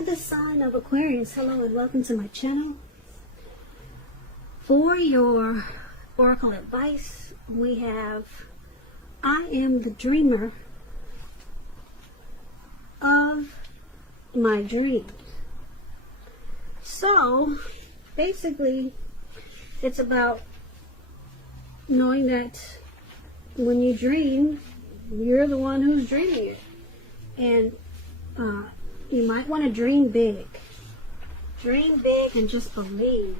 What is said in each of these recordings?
are the sign of Aquarius. Hello and welcome to my channel. For your oracle advice, we have I am the dreamer of my dreams. So basically it's about knowing that when you dream, you're the one who's dreaming it. And you might want to dream big. Dream big and just believe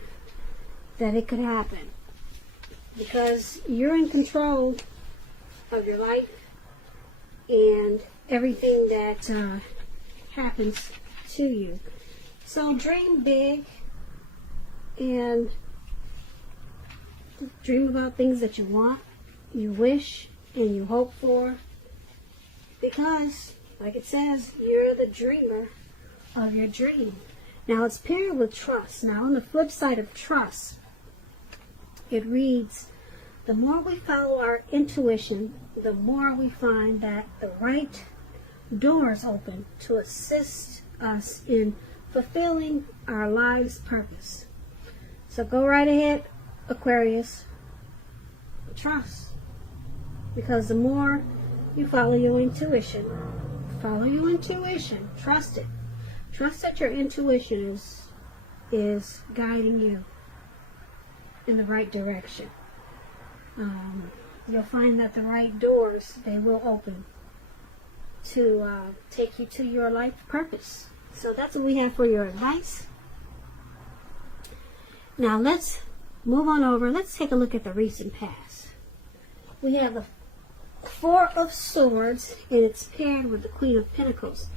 that it could happen. Because you're in control of your life and everything that happens to you. So dream big and dream about things that you want, you wish, and you hope for. Because, like it says, you're the dreamer of your dream. Now it's paired with trust. Now on the flip side of trust, it reads, the more we follow our intuition, the more we find that the right doors open to assist us in fulfilling our life's purpose. So go right ahead, Aquarius. Trust. Because the more you follow your intuition, trust it. Trust that your intuition is guiding you in the right direction. You'll find that the right doors, they will open to take you to your life purpose. So that's what we have for your advice. Now let's move on over. Let's take a look at the recent past. We have the Four of Swords, and it's paired with the Queen of Pentacles.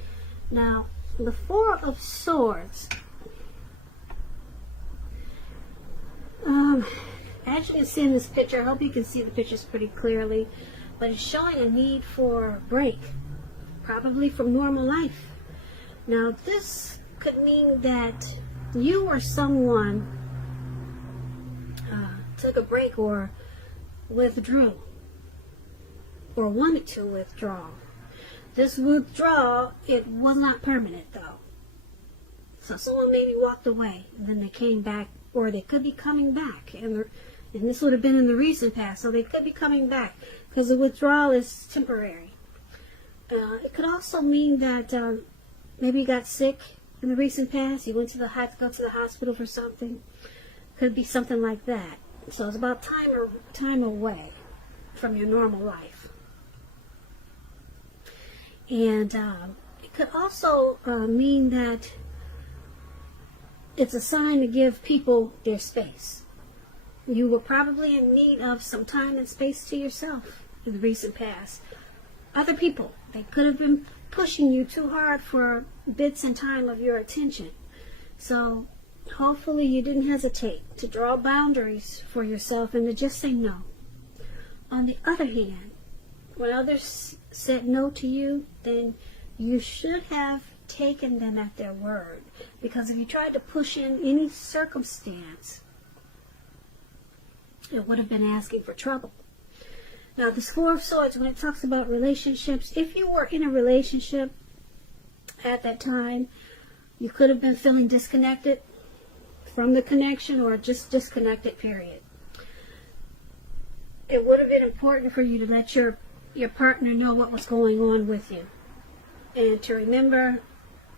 Now, the Four of Swords, as you can see in this picture, I hope you can see the pictures pretty clearly, but it's showing a need for a break, probably from normal life. Now, this could mean that you or someone took a break or withdrew, or wanted to withdraw. This withdrawal, it was not permanent though. So someone maybe walked away and then they came back, or they could be coming back, and this would have been in the recent past, so they could be coming back because the withdrawal is temporary. It could also mean that maybe you got sick in the recent past, you went to go to the hospital for something. Could be something like that. So it's about time away from your normal life. And it could also mean that it's a sign to give people their space. You were probably in need of some time and space to yourself in the recent past. Other people, they could have been pushing you too hard for bits and time of your attention. So hopefully you didn't hesitate to draw boundaries for yourself and to just say no. On the other hand, when others said no to you, then you should have taken them at their word. Because if you tried to push in any circumstance, it would have been asking for trouble. Now, this Four of Swords, when it talks about relationships, if you were in a relationship at that time, you could have been feeling disconnected from the connection, or just disconnected, period. It would have been important for you to let your partner know what was going on with you, and to remember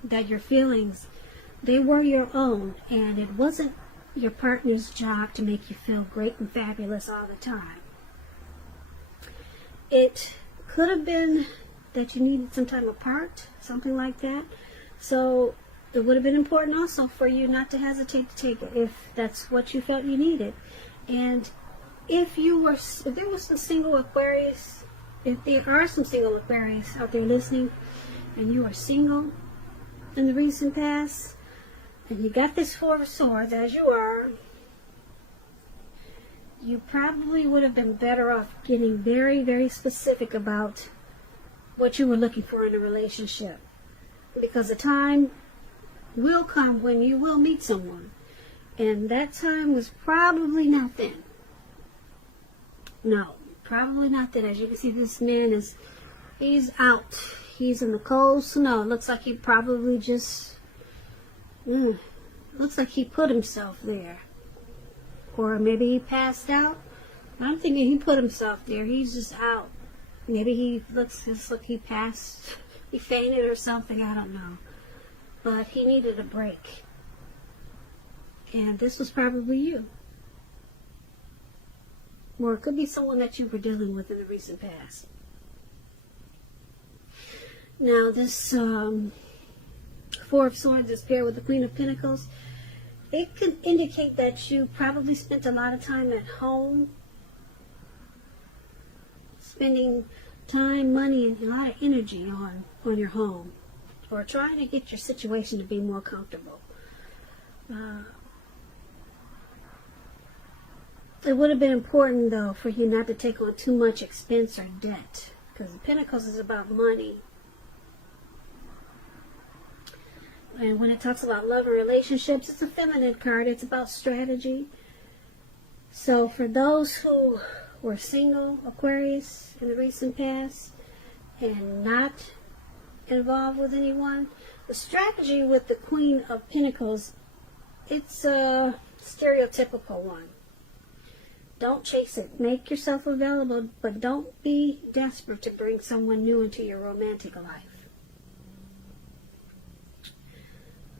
that your feelings, they were your own, and it wasn't your partner's job to make you feel great and fabulous all the time. It could have been that you needed some time apart, something like that. So it would have been important also for you not to hesitate to take it if that's what you felt you needed. And if there was some single Aquarius, if there are some single Aquarius out there listening, and you are single in the recent past, and you got this Four of Swords, as you are, you probably would have been better off getting very, very specific about what you were looking for in a relationship. Because the time will come when you will meet someone. And that time was probably not then. No, probably not then. As you can see, this man he's out. He's in the cold snow. It looks like he probably just Looks like he put himself there. Or maybe he passed out. I'm thinking he put himself there. He's just out. Maybe he looks like he passed, he fainted or something, I don't know. But he needed a break. And this was probably you. Or it could be someone that you were dealing with in the recent past. Now this Four of Swords is paired with the Queen of Pentacles. It could indicate that you probably spent a lot of time at home, spending time, money, and a lot of energy on your home, or trying to get your situation to be more comfortable. It would have been important, though, for you not to take on too much expense or debt, because the Pentacles is about money. And when it talks about love and relationships, it's a feminine card. It's about strategy. So for those who were single, Aquarius, in the recent past, and not involved with anyone, the strategy with the Queen of Pentacles, it's a stereotypical one. Don't chase it. Make yourself available, but don't be desperate to bring someone new into your romantic life.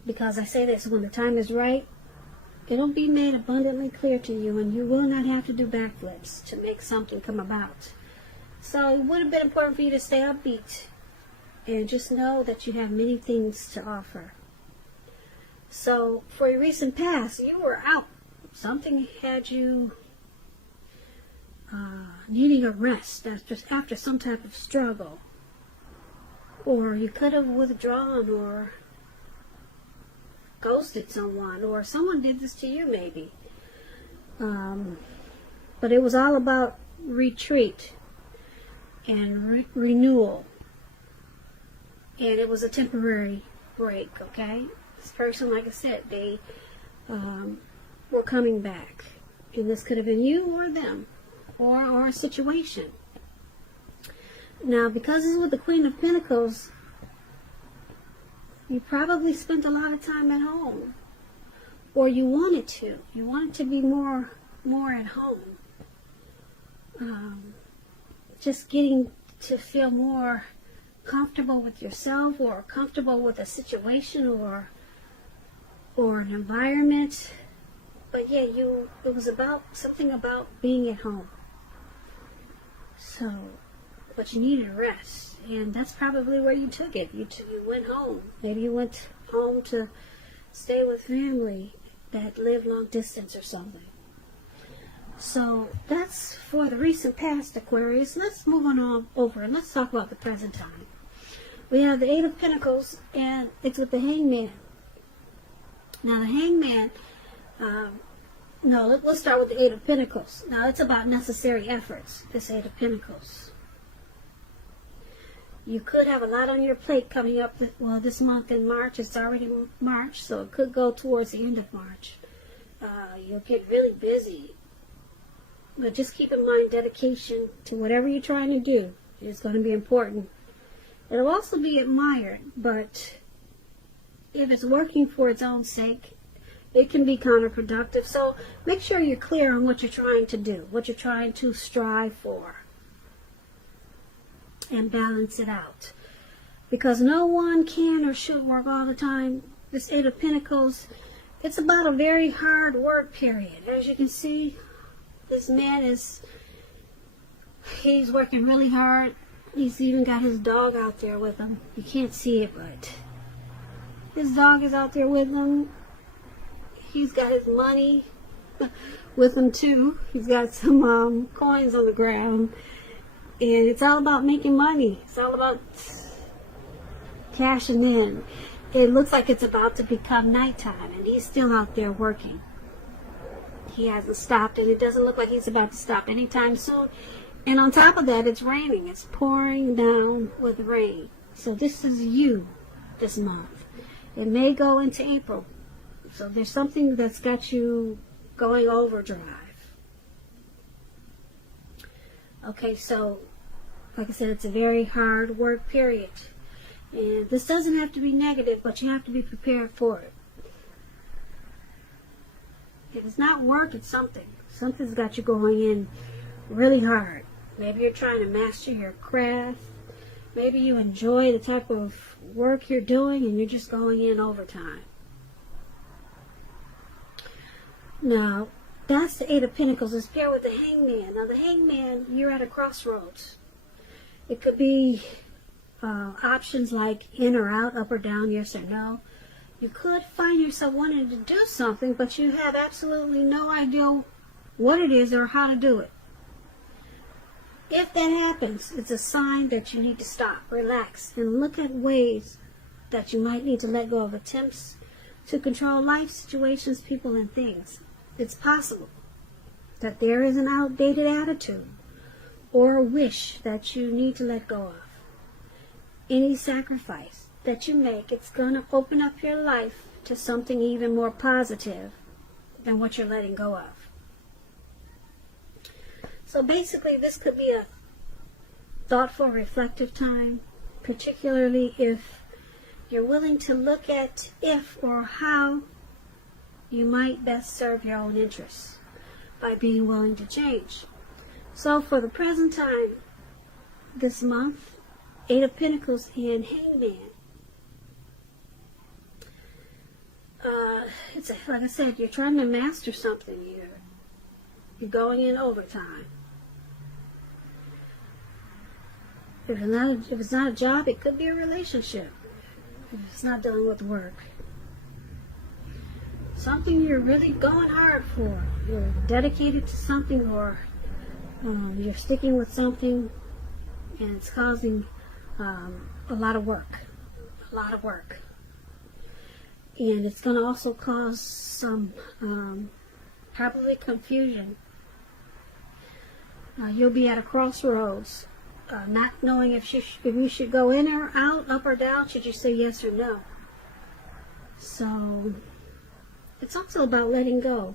Because I say this, when the time is right, it'll be made abundantly clear to you, and you will not have to do backflips to make something come about. So it would have been important for you to stay upbeat and just know that you have many things to offer. So for your recent past, you were out. Something had you needing a rest after some type of struggle. Or you could have withdrawn or ghosted someone, or someone did this to you maybe. But it was all about retreat and renewal. And it was a temporary break, okay? This person, like I said, they were coming back. And this could have been you or them, or a situation. Now, because it's with the Queen of Pentacles, you probably spent a lot of time at home, or you wanted to. You wanted to be more at home. Just getting to feel more comfortable with yourself, or comfortable with a situation, or an environment. But yeah, it was about something about being at home. So, but you needed rest. And that's probably where you took it. You went home. Maybe you went home to stay with family that lived long distance or something. So that's for the recent past, Aquarius. Let's move on over and let's talk about the present time. We have the Eight of Pentacles, and it's with the Hangman. Now the Hangman, let's start with the Eight of Pentacles. Now it's about necessary efforts, this Eight of Pentacles. You could have a lot on your plate coming up, this month in March. It's already March, so it could go towards the end of March. You'll get really busy. But just keep in mind, dedication to whatever you're trying to do is going to be important. It'll also be admired, but if it's working for its own sake, it can be counterproductive. So make sure you're clear on what you're trying to do, what you're trying to strive for, and balance it out. Because no one can or should work all the time. This Eight of Pentacles, it's about a very hard work period. As you can see, this man he's working really hard. He's even got his dog out there with him. You can't see it, but his dog is out there with him. He's got his money with him too. He's got some coins on the ground. And it's all about making money. It's all about cashing in. It looks like it's about to become nighttime, and he's still out there working. He hasn't stopped, and it doesn't look like he's about to stop anytime soon. And on top of that, it's raining. It's pouring down with rain. So this is you this month. It may go into April. So there's something that's got you going overdrive. Okay, so, like I said, it's a very hard work period. And this doesn't have to be negative, but you have to be prepared for it. If it's not work, it's something. Something's got you going in really hard. Maybe you're trying to master your craft. Maybe you enjoy the type of work you're doing and you're just going in overtime. Now, that's the Eight of Pentacles. It's paired with the Hangman. Now, the Hangman, you're at a crossroads. It could be options like in or out, up or down, yes or no. You could find yourself wanting to do something, but you have absolutely no idea what it is or how to do it. If that happens, it's a sign that you need to stop, relax, and look at ways that you might need to let go of attempts to control life, situations, people, and things. It's possible that there is an outdated attitude or a wish that you need to let go of. Any sacrifice that you make, it's going to open up your life to something even more positive than what you're letting go of. So basically, this could be a thoughtful, reflective time, particularly if you're willing to look at if or how you might best serve your own interests by being willing to change. So for the present time, this month, Eight of Pentacles and Hangman. It's like I said, you're trying to master something here. You're going in overtime. If it's not a job, it could be a relationship. If it's not dealing with work. Something you're really going hard for. You're dedicated to something, or you're sticking with something and it's causing a lot of work. And it's going to also cause some probably confusion. You'll be at a crossroads, not knowing if you should go in or out, up or down, should you say yes or no. So it's also about letting go.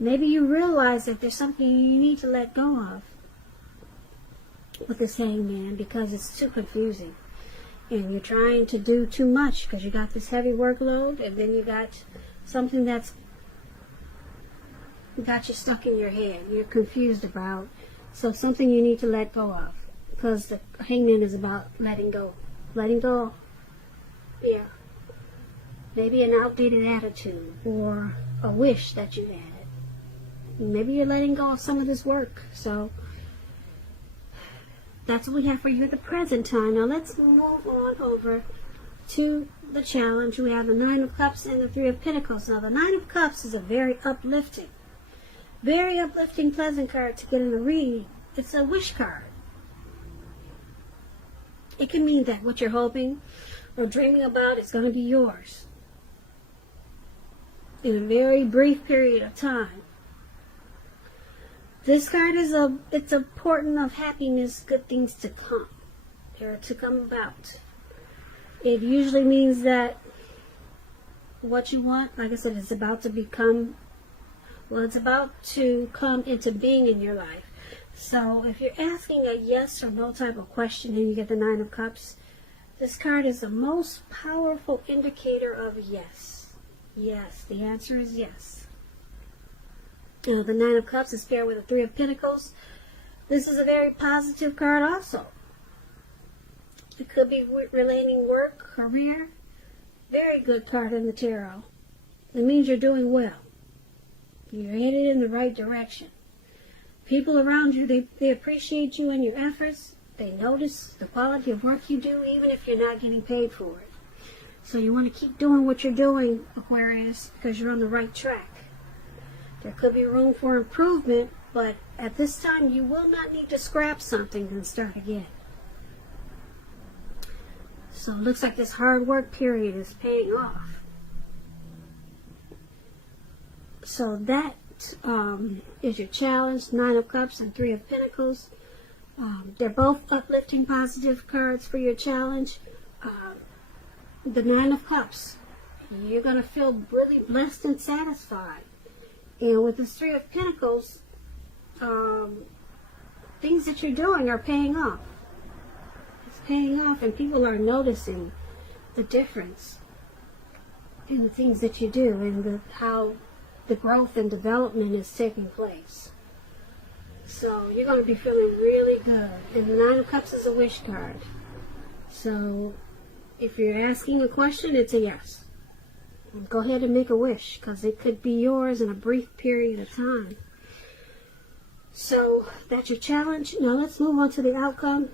Maybe you realize that there's something you need to let go of with this Hangman because it's too confusing. And you're trying to do too much because you got this heavy workload, and then you got something that's got you stuck in your head. You're confused about. So something you need to let go of, because the Hangman is about letting go. Letting go. Yeah. Maybe an outdated attitude or a wish that you had. Maybe you're letting go of some of this work. So that's what we have for you at the present time. Now let's move on over to the challenge. We have the Nine of Cups and the Three of Pentacles. Now the Nine of Cups is a very uplifting, pleasant card to get in a reading. It's a wish card. It can mean that what you're hoping or dreaming about is going to be yours in a very brief period of time. This card is it's a portent of happiness, good things to come, or to come about. It usually means that what you want, like I said, is about to become, well, it's about to come into being in your life. So if you're asking a yes or no type of question and you get the Nine of Cups, this card is the most powerful indicator of yes. Yes, the answer is yes. The Nine of Cups is paired with the Three of Pentacles. This is a very positive card also. It could be relating work, career. Very good card in the tarot. It means you're doing well. You're headed in the right direction. People around you, they appreciate you and your efforts. They notice the quality of work you do, even if you're not getting paid for it. So you want to keep doing what you're doing, Aquarius, because you're on the right track. There could be room for improvement, but at this time you will not need to scrap something and start again. So it looks like this hard work period is paying off. So that is your challenge, Nine of Cups and Three of Pentacles. They're both uplifting, positive cards for your challenge. The Nine of Cups, you're going to feel really blessed and satisfied. And with this Three of Pentacles, things that you're doing are paying off. It's paying off, and people are noticing the difference in the things that you do and how the growth and development is taking place. So you're going to be feeling really good. And the Nine of Cups is a wish card. So if you're asking a question, it's a yes. Go ahead and make a wish, because it could be yours in a brief period of time. So that's your challenge. Now let's move on to the outcome.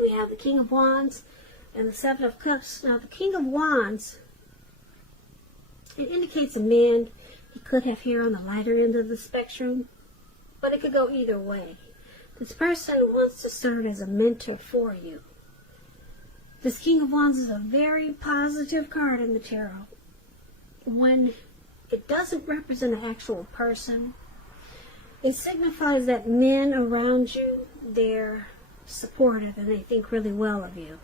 We have the King of Wands and the Seven of Cups. Now the King of Wands, it indicates a man. He could have hair on the lighter end of the spectrum, but it could go either way. This person wants to serve as a mentor for you. This King of Wands is a very positive card in the tarot. When it doesn't represent an actual person, it signifies that men around you, they're supportive and they think really well of you.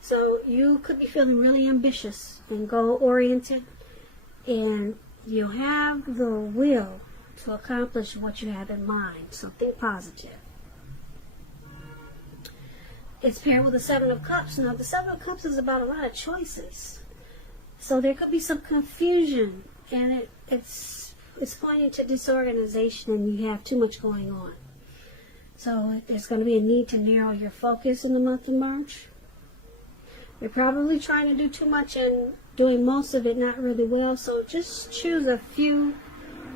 So you could be feeling really ambitious and goal-oriented, and you'll have the will to accomplish what you have in mind. So think positive. It's paired with the Seven of Cups. Now, the Seven of Cups is about a lot of choices. So there could be some confusion, and it's pointing to disorganization, and you have too much going on. So there's going to be a need to narrow your focus in the month of March. You're probably trying to do too much and doing most of it not really well. So just choose a few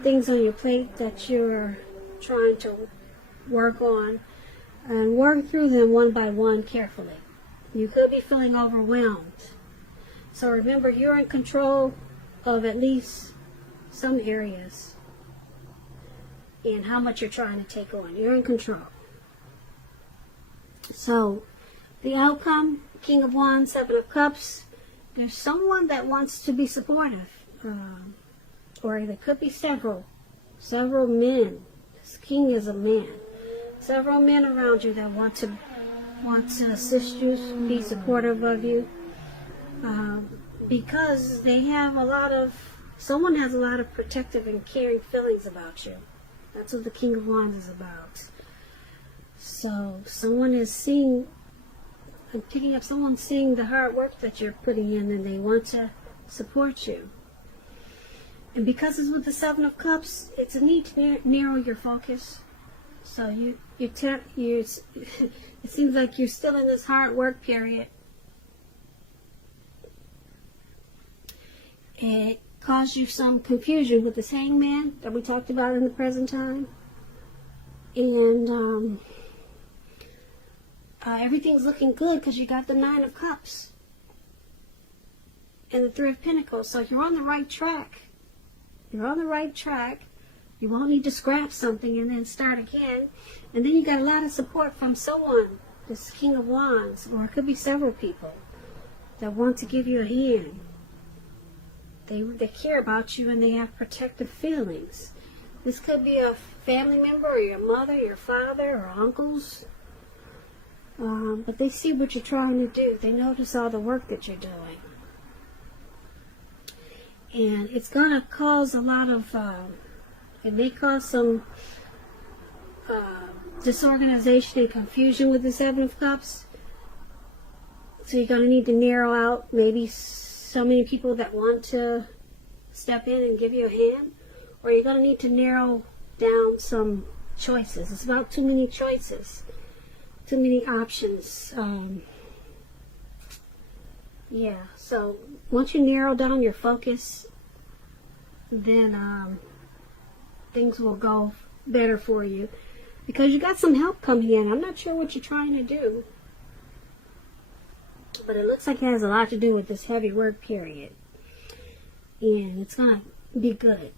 things on your plate that you're trying to work on, and work through them one by one carefully. You could be feeling overwhelmed. So remember, you're in control of at least some areas and how much you're trying to take on. You're in control. So the outcome, King of Wands, Seven of Cups, there's someone that wants to be supportive. Or there could be several men. This king is a man. Several men around you that want to assist you, be supportive of you, because someone has a lot of protective and caring feelings about you. That's what the King of Wands is about. So someone is seeing the hard work that you're putting in, and they want to support you. And because it's with the Seven of Cups, it's a need to narrow your focus. So it seems like you're still in this hard work period. It caused you some confusion with this Hangman that we talked about in the present time. And everything's looking good because you got the Nine of Cups and the Three of Pentacles. So you're on the right track. You're on the right track. You won't need to scrap something and then start again. And then you got a lot of support from someone, this King of Wands, or it could be several people that want to give you a hand. They care about you and they have protective feelings. This could be a family member, or your mother, your father, or uncles. But they see what you're trying to do. They notice all the work that you're doing. And it's going to cause a lot of... it may cause some disorganization and confusion with the Seven of Cups. So you're going to need to narrow out maybe so many people that want to step in and give you a hand. Or you're going to need to narrow down some choices. It's about too many choices. Too many options. Yeah, so once you narrow down your focus, then things will go better for you, because you got some help coming in. I'm not sure what you're trying to do, but it looks like it has a lot to do with this heavy work period, and it's gonna be good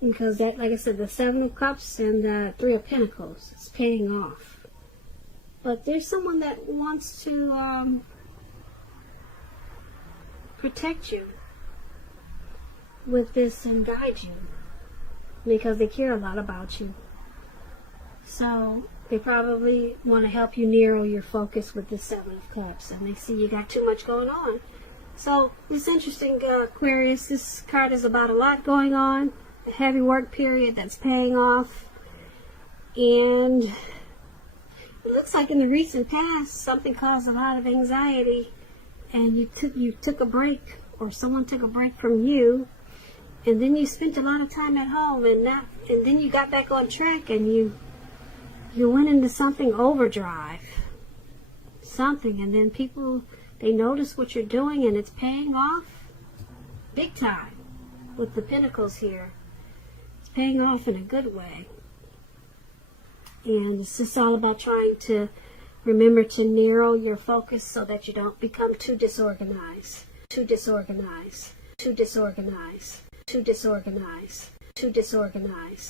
because that, like I said, the Seven of Cups and the Three of Pentacles is paying off. But there's someone that wants to protect you with this and guide you, because they care a lot about you. So they probably want to help you narrow your focus with the Seven of Cups, and they see you got too much going on. So it's interesting, Aquarius. This card is about a lot going on, a heavy work period that's paying off, and it looks like in the recent past something caused a lot of anxiety, and you took a break, or someone took a break from you, And then you spent a lot of time at home, and then you got back on track, and you went into something overdrive. Something, and then people, they notice what you're doing, and it's paying off big time with the Pentacles here. It's paying off in a good way. And it's just all about trying to remember to narrow your focus so that you don't become too disorganized. Too disorganized. Too disorganized. Too disorganized. Too disorganized.